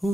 بسم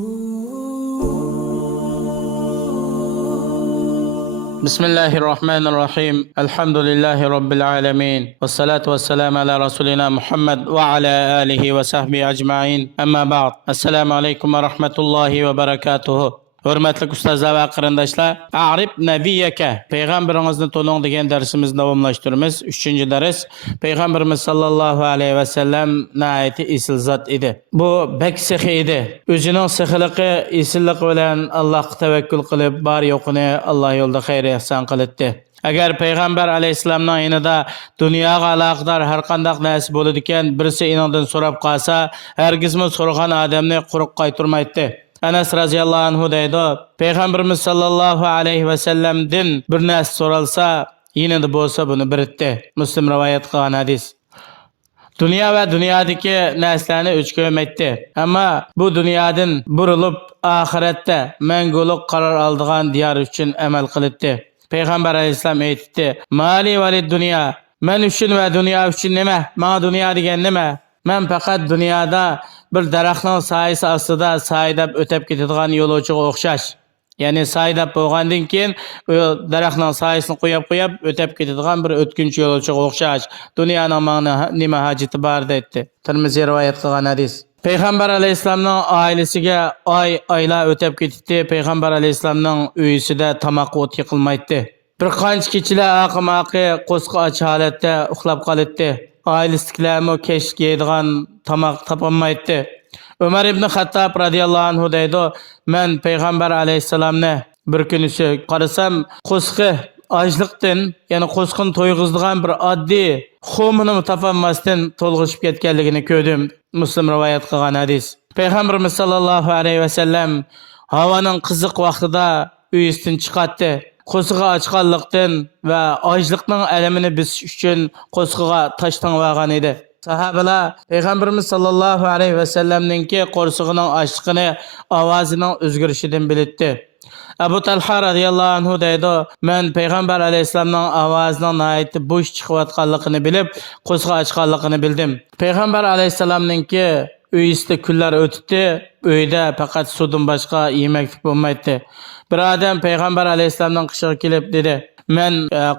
الله الرحمن الرحيم. الحمد لله رب العالمين، والصلاة والسلام على رسولنا محمد وعلى آله وصحبه أجمعين. أما بعد، السلام عليكم ورحمة الله وبركاته. Hürmetli ustazlar ve qarindoshlar, A'rib nabiyaka, payg'ambaringizni to'ning degan darsimizni davomlashtiramiz. 3-dars. Payg'ambarimiz sallallohu alayhi va sallam nihoyatda esil zot edi. Bu bek sehi edi. O'zining sehiligi, esilligi bilan Allohga tavakkul qilib, bor yo'qini Alloh yo'lida xayr ihson qildi. Agar payg'ambar alayhissalomning yonida dunyoga aloqador har qanday narsa bo'ladi ekan, birisi inidan so'rab qolsa, hargizmi so'ragan odamni quruq qaytarmaydi. Anas radhiyallohu anhu deydi, payg'ambarimiz sallallohu alayhi va sallamdan bir narsa so'ralsa, yinida bo'lsa buni biritdi. Muslim rivoyat qilgan hadis. Dünya ve dünyadaki narsalarni o'chko'ymaydi. Ammo bu dunyodan burilib oxiratda manguluk qarar aldigan diyor uchun amal qildi. Payg'ambar alayhissalom aytdi: "Mali valid dunya, men uchun va dunyo uchun nima? Menga dunyo degan nima? Men faqat dunyoda bir daraxtning soyasi ostida soydab o'tib ketadigan yo'lovchiga o'xshash." Ya'ni soydab bo'lgandan keyin u daraxtning soyasini qo'yib o'tib ketadigan bir o'tkinchi yo'lovchiga o'xshash. Dunyoning menga nima hojati bor dedi. Tirmiziy rivoyat qilgan hadis. Payg'ambar alayhissalomning oilasiga oylar o'tib ketdi. Payg'ambar alayhissalomning uyisida tomoq o't yiqilmaydi. Bir qancha kechalar aqimaqi qo'sqa och holatda uxlab qoldi. Oilasidagilarmi kechki yeydigan tomoq topolmaydi. Ömer ibn Xattab radiyallahu anhu deydi, men payg'ambar alayhissalomni bir kunisi qarasam, qo'sqi ochliqdan, ya'ni qo'sqini to'yg'izdigan bir oddiy xumini topolmasdan to'lg'ishib ketganligini ko'rdim. Muslim rivoyat qilgan hadis. Payg'ambarimiz sallallohu alayhi va sallam havoning qiziq vaqtida uyisidan chiqatdi. Qo'sqiga ochqanlikdan va ochliqning alamini bisish uchun qo'sqiga toshdan olgan edi. Sahabalar Payg'ambarimiz sallallohu alayhi va sallamninki qo'rsig'ining ochligini ovozining o'zgarishidan bildi. Abu Talha radhiyallohu anhu deydi, men payg'ambar alayhissalomning ovozining nihoyatda bo'sh chiqayotganligini bilib, qo'sqi ochganligini bildim. Payg'ambar alayhissalomninki uyisida kunlar o'tdi, uyda faqat suvdan boshqa yemaklik bo'lmaydi. Bir odam payg'ambar alayhissalomning qishiga kelib dedi: "Men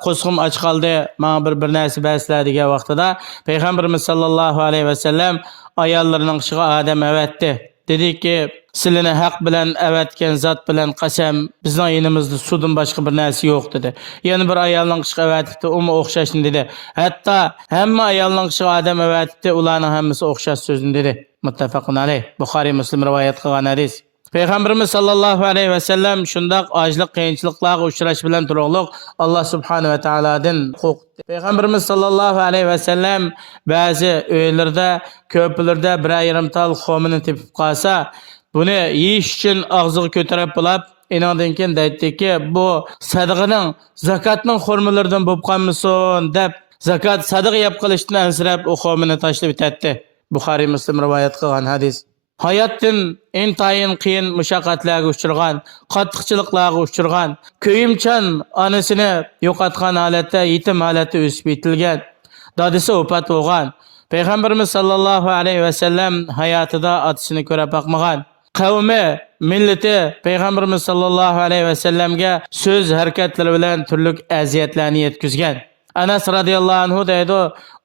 qo'sqim och qoldi, menga bir narsa bersizlar" degan vaqtida payg'ambarimiz sallallohu alayhi va sallam ayollarining qishiga odam avatdi. Dediki, "Sizlarni haq bilan avatgan zot bilan qasam, bizning yonimizda suvdan boshqa bir narsa yo'q" dedi. Yana bir ayolning qishiga avatdi, umi o'xshashni dedi. Hatto hamma ayolning qishiga odam avatdi, ularning hammasi o'xshash so'zni dedi. Muttafaqun alayh. Buxoriy Muslim rivoyat qilgan hadis. Payg'ambarimiz sallallohu alayhi va sallam shundoq ojlik qiyinchiliklarga uchrash bilan turug'liq Alloh subhanahu va taolodan qo'rqdi. Payg'ambarimiz sallallohu alayhi va sallam ba'zi uylarda, ko'plarda bir ayrim tal xomini tepib qolsa, buni yeyish uchun og'ziga ko'tarib bo'lib, inondan keyin deytdiki, bu sadaqaning, zakatning xurmalaridan bo'lib qolmasin deb, zakat sadaqa yeb qilishdan ansirab u xomini tashlab ketdi. Buxoriy Muslim rivoyat qilgan hadis. Hayotdan intayin qiyin mushaqqatlarga uchragan, qattiqchiliklarga uchragan, ko'yimchan onasini yo'qotgan holatda, yetim holatda o'sib yetilgan, dadasi vafot bo'lgan. Payg'ambarimiz sallallohu alayhi va sallam hayotida otasini ko'ra boqmagan. Qavmi, millati payg'ambarimiz sallallohu alayhi va sallamga so'z harakatlari bilan turli aziyatlarni yetkazgan. Anas radhiyallohu anhu deydi,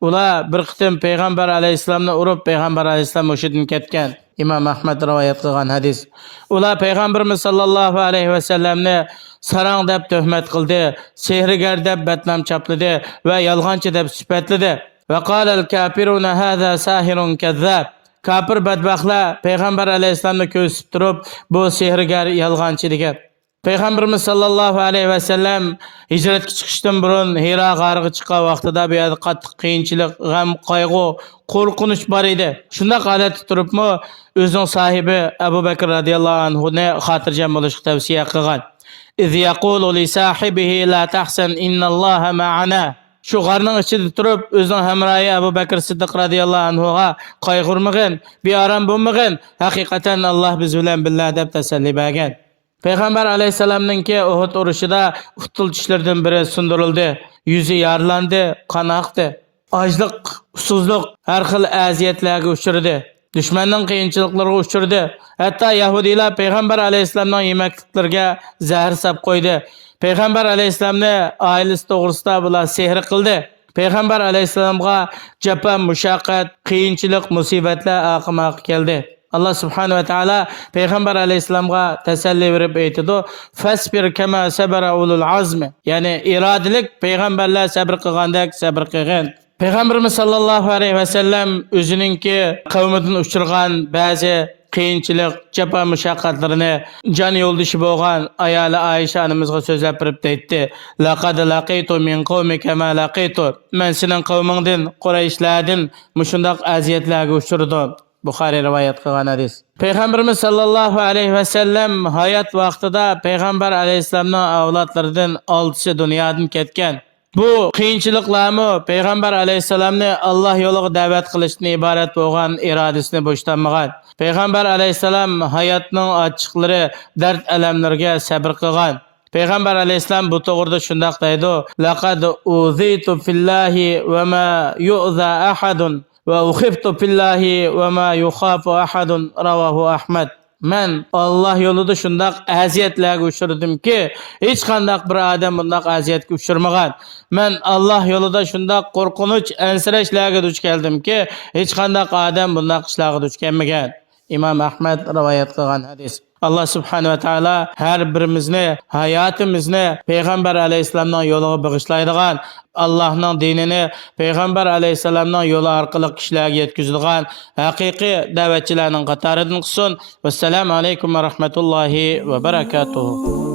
ular bir qitim payg'ambar alayhissalomni urib, payg'ambar alayhissalom o'shidan ketgan. İmam Ahmad rivoyat qilgan hadis. Ular payg'ambarimiz sallallohu alayhi va sallamni sarang deb tuhmat qildi, sehrgar deb batnam chapladi va yolg'onchi deb sifatladi. Va qala al-kafiruna hadha sahirun kazzab. Kafir badbaxtlar payg'ambar alayhissalomni ko'rsatib turib, bu sehrgar, yolg'onchi degan. Payg'ambarimiz sallallohu alayhi va sallam hijratga chiqishdan burun Hira g'origa chiqqan vaqtida bu yerda qattiq qiyinchilik, g'am, qayg'u, qo'rqinish bor edi. Shunda holatda turibmi, o'zining sahibi Abu Bakr radhiyallohu anhu ni xotirjam bo'lishni tavsiya qilgan. "İz yaqulu li sahibihi la tahsan innalloha ma'ana." Shu g'arning ichida turib, o'zining hamroyi Abu Bakr Siddiq radhiyallohu anhuga qayg'urmag'in, bearam bo'lmag'in, haqiqatan Alloh biz bilan billah deb tasalli bergan. Payg'ambar alayhissalomninki Uhud urushida utiltishlaridan biri sundirildi, yuzi yaralandi, qon oqdi. Ochliq, usuzlik, har xil aziyatlarga uchradi. Düşmanning qiyinchiliklariga uchradi. Hatta Yahudilar Peygamber Aleyhisselam'ın yemekliklerine zehir sap koydu. Peygamber Aleyhisselam'ı ailesi doğrusunda bular sehir kıldı. Peygamber Aleyhisselam'a cepa, muşakkat, kıyınçılık, musibetler akımak geldi. Allah subhanahu wa ta'ala Peygamber Aleyhisselam'a teselli verip eytidu. Fesbir kema sabara ulul azmi. Yani iradilik peygamberler sabır kılgandak sabır kılgan. Peygamberimiz sallallahu aleyhi ve sellem özününki kavmidin uçurgan bazı qiyinchilik, jafo mushaqqatlarini jon yo'ldoshi bo'lgan ayoli Aisha onamizga so'zlab berib aytdi. Laqad laqitu min qawmika ma laqitu. Men sening qavmingdan, Qurayshlardan mushundaq aziyatlarga uchradim. Buxoriy rivoyat qilgan hadis. Payg'ambarimiz sallallohu alayhi va sallam hayot vaqtida payg'ambar alayhissalomning avlodlaridan 6si dunyodan ketgan. Bu qiyinchiliklarmi payg'ambar alayhissalomni Alloh yo'liga da'vat qilishdan iborat bo'lgan irodasini bo'shtanmagan. Payg'ambar alayhissalom hayotning ochiqlari, dard alamlarga sabr qilgan. Payg'ambar alayhissalom bu to'g'rida shundoq deydi: "Laqad uzitu fillahi va ma yu'za ahadun va ukhiftu fillahi va ma yukhafu ahadun." Ravohu Ahmad. Men Allah yo'lida shundoq aziyatlarga uchradimki, hech qanday bir odam bundoq aziyatga uchramagan. Men Alloh yo'lida shundoq qo'rqinch, ansirashlarga duch keldimki, hech qanday odam bundoq ishlarga duch kelmagan. İmam Ahmed rivoyat qilgan hadis. Allah subhanahu wa ta'ala her birimizni, hayatimizni Peygamber aleyhisselamның yo'liga bag'ishlaydigan, Allah'ның dinini Peygamber aleyhisselamның yo'li orqali kishilarga yetkazadigan haqiqiy da'vatchilarning qatoridan qilsin. Vassalamu alaykum va rahmatullohi va barakatuh.